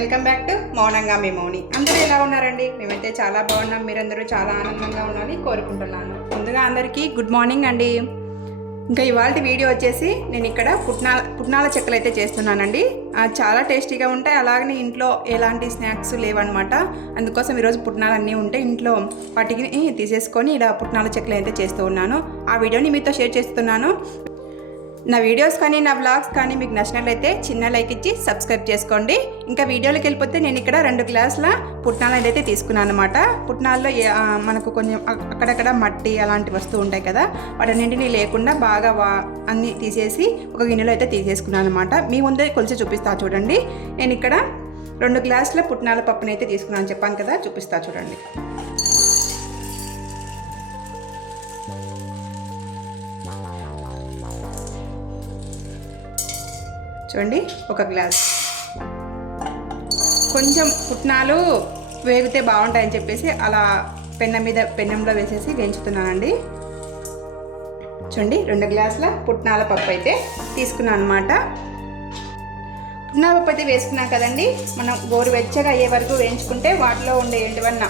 Welcome back to మౌనంగా మీ మౌని. అందరూ ఎలా ఉన్నారండి? మేమైతే చాలా బాగున్నాం. మీరందరూ చాలా ఆనందంగా ఉండాలని కోరుకుంటున్నాను. ముందుగా అందరికీ గుడ్ మార్నింగ్ అండి. ఇంకా ఇవాళ వీడియో వచ్చేసి నేను ఇక్కడ పుట్నాల పుట్నాల చెక్కలు అయితే చేస్తున్నానండి. చాలా టేస్టీగా ఉంటాయి. అలాగనే ఇంట్లో ఎలాంటి స్నాక్స్ లేవన్నమాట. అందుకోసం ఈరోజు పుట్నాలు అన్నీ ఉంటే ఇంట్లో వాటికి తీసేసుకొని ఇలా పుట్నాల చెక్కలు అయితే చేస్తూ ఉన్నాను. ఆ వీడియోని మీతో షేర్ చేస్తున్నాను. నా వీడియోస్ కానీ నా వ్లాగ్స్ కానీ మీకు నచ్చినట్లయితే చిన్న లైక్ ఇచ్చి సబ్స్క్రైబ్ చేసుకోండి. ఇంకా వీడియోలోకి వెళ్ళిపోతే నేను ఇక్కడ రెండు గ్లాసుల పుట్నాలు అయితే తీసుకున్నాను అనమాట పుట్నాల్లో మనకు కొంచెం అక్కడక్కడ మట్టి అలాంటి వస్తువు ఉంటాయి కదా వాటన్నింటినీ లేకుండా బాగా వా అన్నీ తీసేసి ఒక గిన్నెలో అయితే తీసేసుకున్నాను అనమాట మీ ముందే కొలిచి చూపిస్తా చూడండి. నేను ఇక్కడ రెండు గ్లాసుల పుట్నాల పప్పునైతే తీసుకున్నాను చెప్పాను కదా చూపిస్తా చూడండి. చూడండి ఒక గ్లాస్. కొంచెం పుట్నాలు వేగితే బాగుంటాయని చెప్పేసి అలా పెన్నం మీద పెన్నంలో వేసేసి వేయించుతున్నానండి. చూడండి రెండు గ్లాసుల పుట్నాల పప్పు అయితే తీసుకున్నాను అనమాట పుట్నాల పప్పు అయితే వేసుకున్నాం కదండి. మనం గోరువెచ్చగా అయ్యే వరకు వేయించుకుంటే వాటిలో ఉండే ఏంటివన్నా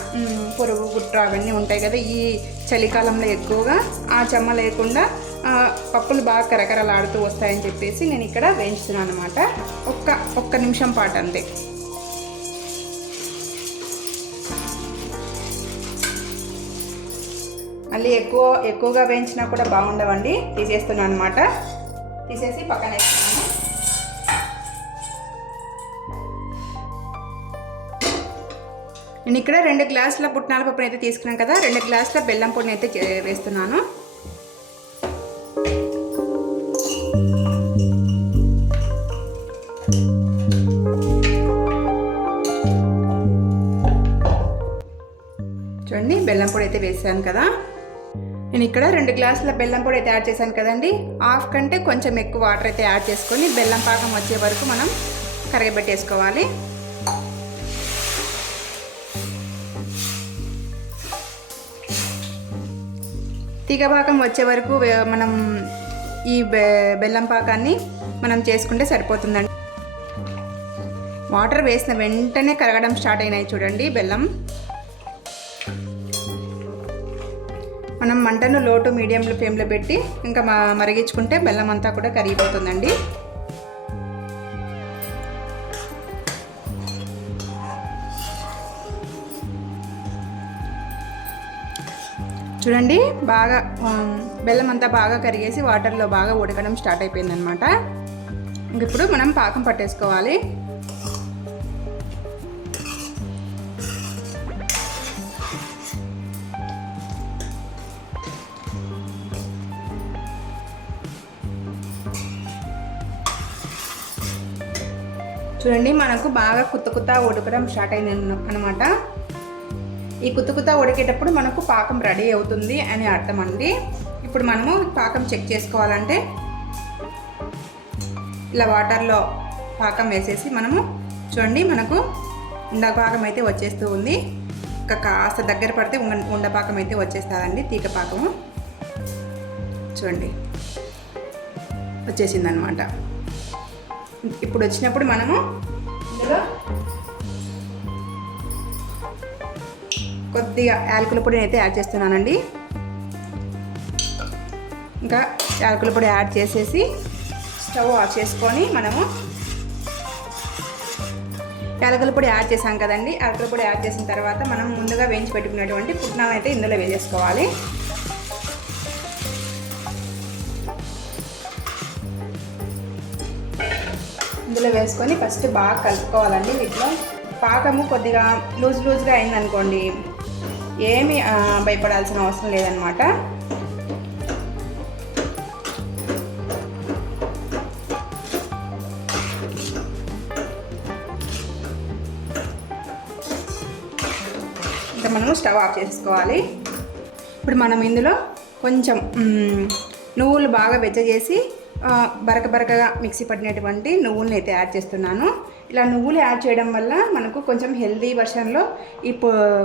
పురుగు గుట్ర అవన్నీ ఉంటాయి కదా ఈ చలికాలంలో ఎక్కువగా ఆ చెమ్మ లేకుండా పప్పులు బాగా కరకరలాడుతూ వస్తాయని చెప్పేసి నేను ఇక్కడ వేయించుతున్నాను అనమాట ఒక్క ఒక్క నిమిషం పాటు అంతే. మళ్ళీ ఎక్కువ ఎక్కువగా వేయించినా కూడా బాగుండవండి. తీసేస్తున్నాను అనమాట తీసేసి పక్కన వేస్తున్నాను. నేను ఇక్కడ రెండు గ్లాసుల పుట్నాల పప్పుని అయితే తీసుకున్నాను కదా. రెండు గ్లాసుల బెల్లం పొడిని అయితే చే- వేస్తున్నాను. చూడండి బెల్లం పొడి అయితే వేసాను కదా. నేను ఇక్కడ రెండు గ్లాసుల బెల్లం పొడి అయితే యాడ్ చేశాను కదండి. హాఫ్ కంటే కొంచెం ఎక్కువ వాటర్ అయితే యాడ్ చేసుకొని బెల్లం పాకం వచ్చే వరకు మనం కరగబెట్టేసుకోవాలి. తీగ పాకం వచ్చే వరకు మనం ఈ బె- బెల్లం పాకాన్ని మనం చేసుకుంటే సరిపోతుందండి. వాటర్ వేసిన వెంటనే కరగడం స్టార్ట్ అయినాయి చూడండి బెల్లం. మనం మంటను లోటు మీడియంలో ఫ్లేమ్లో పెట్టి ఇంకా మరిగించుకుంటే బెల్లం అంతా కూడా కరిగిపోతుందండి. చూడండి బాగా బెల్లం అంతా బాగా కరిగేసి వాటర్లో బాగా ఉడకడం స్టార్ట్ అయిపోయిందనమాట ఇంక ఇప్పుడు మనం పాకం పట్టేసుకోవాలి. చూడండి మనకు బాగా కుత్త కుత్త ఉడకడం స్టార్ట్ అయింది అనమాట ఈ కుత్త కుత్త ఉడికేటప్పుడు మనకు పాకం రెడీ అవుతుంది అని అర్థం అండి. ఇప్పుడు మనము పాకం చెక్ చేసుకోవాలంటే ఇలా వాటర్లో పాకం వేసేసి మనము చూడండి మనకు ఇందాక పాకం అయితే వచ్చేస్తూ ఉంది. ఇంకా కాస్త దగ్గర పడితే ఉండ ఉండ పాకం అయితే వచ్చేస్తుందండి తీగ పాకము. చూడండి వచ్చేసిందనమాట ఇప్పుడు వచ్చినప్పుడు మనము ఇందులో కొద్దిగా యాలకుల పొడిని అయితే యాడ్ చేస్తున్నానండి. ఇంకా యాలకుల పొడి యాడ్ చేసేసి స్టవ్ ఆఫ్ చేసుకొని మనము యాలకుల పొడి యాడ్ చేసాం కదండి. యాలకుల పొడి యాడ్ చేసిన తర్వాత మనం ముందుగా వేయించి పెట్టుకున్నటువంటి పుట్నాలు అయితే ఇందులో వేసేసుకోవాలి. ఇందులో వేసుకొని ఫస్ట్ బాగా కలుపుకోవాలండి వీటిలో. పాకము కొద్దిగా లూజ్ లూజ్గా అయిందనుకోండి ఏమి భయపడాల్సిన అవసరం లేదనమాట. ఇంకా మనము స్టవ్ ఆఫ్ చేసుకోవాలి. ఇప్పుడు మనం ఇందులో కొంచెం నువ్వులు బాగా వెచ్చజేసి చేసి బరక బరకగా మిక్సీ పడినటువంటి నువ్వుల్ని అయితే యాడ్ చేస్తున్నాను. ఇలా నువ్వులు యాడ్ చేయడం వల్ల మనకు కొంచెం హెల్దీ వర్షన్లో ఈ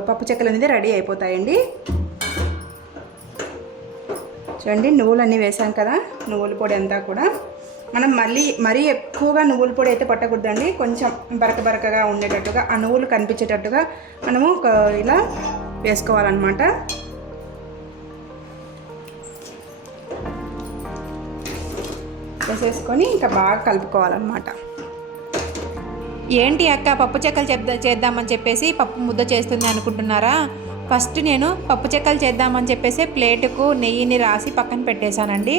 పప్పు చెక్కలు అనేది రెడీ అయిపోతాయండి. చూడండి నువ్వులన్నీ వేసాం కదా నువ్వుల పొడి అంతా కూడా. మనం మళ్ళీ మరీ ఎక్కువగా నువ్వుల పొడి అయితే పట్టకూడదండి. కొంచెం బరక బరకగా ఉండేటట్టుగా ఆ నువ్వులు కనిపించేటట్టుగా మనము ఒక ఇలా వేసుకోవాలన్నమాట. వేసేసుకొని ఇంకా బాగా కలుపుకోవాలన్నమాట. ఏంటి అక్క పప్పు చెక్కలు చెప్దా చేద్దామని చెప్పేసి పప్పు ముద్ద చేస్తుంది అనుకుంటున్నారా? ఫస్ట్ నేను పప్పు చెక్కలు చేద్దామని చెప్పేసి ప్లేటుకు నెయ్యిని రాసి పక్కన పెట్టేశానండి.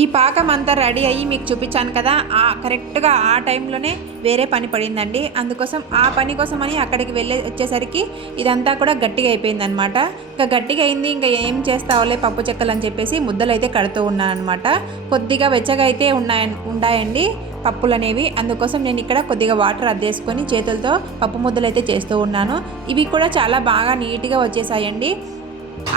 ఈ పాకం అంతా రెడీ అయ్యి మీకు చూపించాను కదా ఆ కరెక్ట్గా ఆ టైంలోనే వేరే పని పడిందండి. అందుకోసం ఆ పని కోసమని అక్కడికి వెళ్ళే వచ్చేసరికి ఇదంతా కూడా గట్టిగా అయిపోయింది అనమాట ఇంకా గట్టిగా అయింది ఇంకా ఏం చేస్తావులే పప్పు చెక్కలు అని చెప్పేసి ముద్దలు అయితే కడుతూ ఉన్నాను అనమాట కొద్దిగా వెచ్చగా అయితే ఉన్నాయ ఉన్నాయండి పప్పులు అనేవి అందుకోసం నేను ఇక్కడ కొద్దిగా వాటర్ అద్దేసుకొని చేతులతో పప్పు ముద్దలు అయితే చేస్తూ ఉన్నాను. ఇవి కూడా చాలా బాగా నీట్గా వచ్చేసాయండి.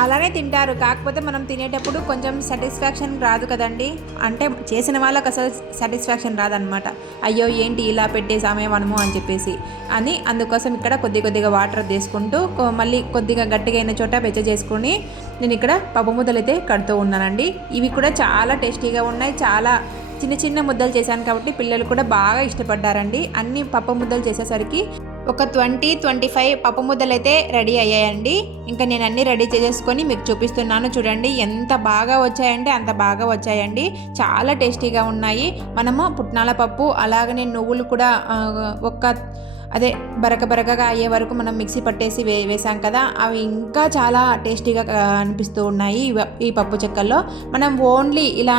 అలానే తింటారు. కాకపోతే మనం తినేటప్పుడు కొంచెం సాటిస్ఫాక్షన్ రాదు కదండి. అంటే చేసిన వాళ్ళకి అసలు సాటిస్ఫాక్షన్ రాదనమాట అయ్యో ఏంటి ఇలా పెట్టేసామే మనము అని చెప్పేసి అని అందుకోసం ఇక్కడ కొద్ది కొద్దిగా వాటర్ తీసుకుంటూ మళ్ళీ కొద్దిగా గట్టిగా అయిన చోట వెచ్చ చేసుకుని నేను ఇక్కడ పప్పు ముద్దలు అయితే కడుతూ ఉన్నానండి. ఇవి కూడా చాలా టేస్టీగా ఉన్నాయి. చాలా చిన్న చిన్న ముద్దలు చేశాను కాబట్టి పిల్లలు కూడా బాగా ఇష్టపడ్డారండి. అన్ని పప్పు ముద్దలు చేసేసరికి ఒక ట్వంటీ ట్వంటీ ఫైవ్ పప్పు ముద్దలు అయితే రెడీ అయ్యాయండి. ఇంకా నేను అన్నీ రెడీ చేసేసుకొని మీకు చూపిస్తున్నాను చూడండి. ఎంత బాగా వచ్చాయంటే అంత బాగా వచ్చాయండి. చాలా టేస్టీగా ఉన్నాయి. మనము పుట్నాల పప్పు అలాగనే నువ్వులు కూడా ఒక్క అదే బరక బరకగా అయ్యే వరకు మనం మిక్సీ పట్టేసి వే వేసాం కదా. అవి ఇంకా చాలా టేస్టీగా అనిపిస్తూ ఉన్నాయి ఈ పప్పు చెక్కల్లో. మనం ఓన్లీ ఇలా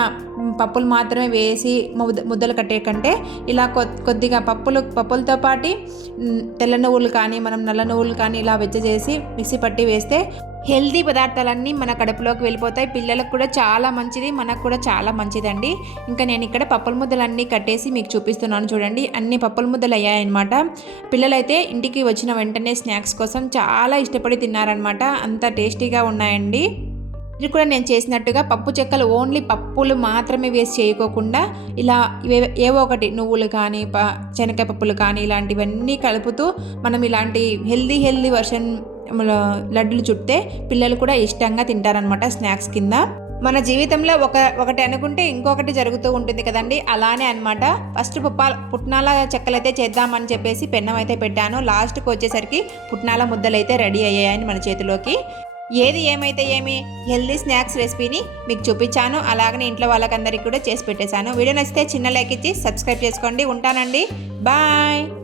పప్పులు మాత్రమే వేసి ముద్దలు కట్టే కంటే ఇలా కొ కొద్దిగా పప్పులు పప్పులతో పాటు తెల్ల నువ్వులు కానీ మనం నల్ల నువ్వులు కానీ ఇలా వెచ్చ చేసి మిక్సీ పట్టి వేస్తే హెల్దీ పదార్థాలన్నీ మన కడుపులోకి వెళ్ళిపోతాయి. పిల్లలకు కూడా చాలా మంచిది మనకు కూడా చాలా మంచిదండి. ఇంకా నేను ఇక్కడ పప్పుల ముద్దలన్నీ కట్టేసి మీకు చూపిస్తున్నాను చూడండి. అన్ని పప్పుల ముద్దలు అయ్యాయన్నమాట. పిల్లలైతే ఇంటికి వచ్చిన వెంటనే స్నాక్స్ కోసం చాలా ఇష్టపడి తిన్నారనమాట అంత టేస్టీగా ఉన్నాయండి. ఇది కూడా నేను చేసినట్టుగా పప్పు చెక్కలు ఓన్లీ పప్పులు మాత్రమే వేసి చేయకోకుండా ఇలా ఏవో ఒకటి నువ్వులు కానీ ప శనగకాయ పప్పులు కానీ ఇలాంటివన్నీ కలుపుతూ మనం ఇలాంటి హెల్దీ హెల్దీ వర్షన్ లడ్డులు చుట్టే పిల్లలు కూడా ఇష్టంగా తింటారనమాట స్నాక్స్ కింద. మన జీవితంలో ఒక ఒకటి అనుకుంటే ఇంకొకటి జరుగుతూ ఉంటుంది కదండి. అలానే అనమాట ఫస్ట్ పుప్పాల పుట్నాల చెక్కలైతే చేద్దామని చెప్పేసి పెన్నం అయితే పెట్టాను. లాస్ట్కి వచ్చేసరికి పుట్నాల ముద్దలు అయితే రెడీ అయ్యాయని మన చేతిలోకి. ఏది ఏమైతే ఏమి హెల్దీ స్నాక్స్ రెసిపీని మీకు చూపించాను అలాగనే ఇంట్లో వాళ్ళకందరికీ కూడా చేసి పెట్టేశాను. వీడియో నచ్చితే చిన్న లైక్ ఇచ్చి సబ్స్క్రైబ్ చేసుకోండి. ఉంటానండి. బాయ్.